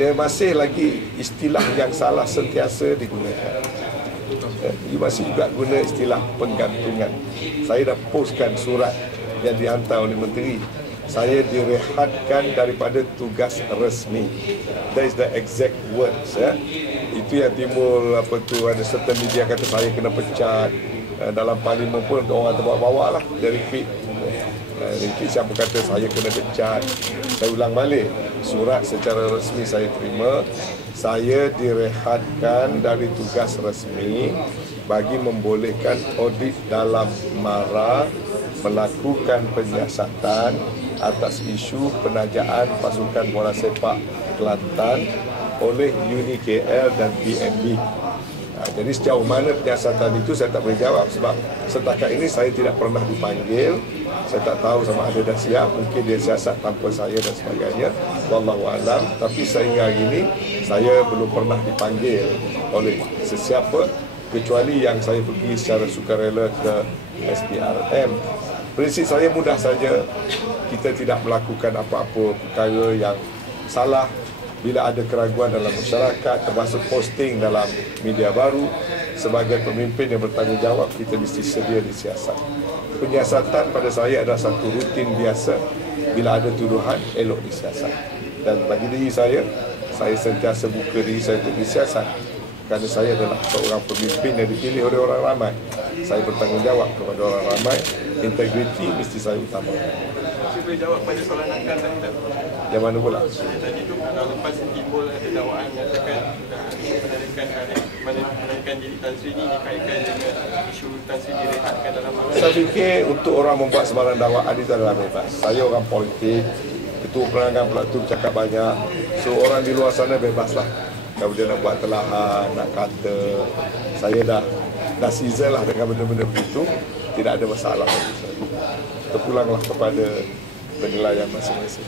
dia masih lagi istilah yang salah sentiasa digunakan. Dia masih juga guna istilah penggantungan. Saya dah postkan surat yang dihantar oleh Menteri. Saya direhatkan daripada tugas resmi. That is the exact words. Itu yang timbul ada certain media kata saya kena pecat. Dalam parlimen pun orang terbawa-bawa lah dari feed. Siapa kata saya kena pecat. Saya ulang balik, surat secara resmi saya terima. Saya direhatkan dari tugas resmi bagi membolehkan audit dalam MARA melakukan penyiasatan atas isu penajaan pasukan bola sepak Kelantan oleh Uni KL dan BNB. Jadi sejauh mana penyiasatan itu saya tak boleh jawab sebab setakat ini saya tidak pernah dipanggil. Saya tak tahu sama ada dah siap, mungkin dia siasat tanpa saya dan sebagainya. Wallahualam. Tapi sehingga hari ini saya belum pernah dipanggil oleh sesiapa kecuali yang saya pergi secara sukarela ke SPRM. Prinsip saya mudah saja, kita tidak melakukan apa-apa perkara yang salah. Bila ada keraguan dalam masyarakat, termasuk posting dalam media baru, sebagai pemimpin yang bertanggungjawab, kita mesti sedia disiasat. Penyiasatan pada saya adalah satu rutin biasa. Bila ada tuduhan, elok disiasat. Dan bagi diri saya sentiasa buka diri saya untuk disiasat. Kerana saya adalah seorang pemimpin yang dipilih oleh orang ramai. Saya bertanggungjawab kepada orang ramai. Integriti mesti saya utamakan. Saya boleh jawab pada soalan Akan tadi tak? Yang mana pula? Tadi tu lepas timbul ada dakwaan menyatakan menaikan diri Tan Sri ini dikaitkan dengan isu Tan Sri direhatkan dalam MARA. Saya fikir untuk orang membuat sebarang dakwaan itu adalah bebas. Saya orang politik, ketua penerangan pula tu bercakap banyak. So orang di luar sana bebaslah. Kalau dia nak buat telahan, nak kata, saya dah season lah dengan benda-benda begitu, tidak ada masalah bagi saya. Terpulanglah kepada penilaian masing-masing.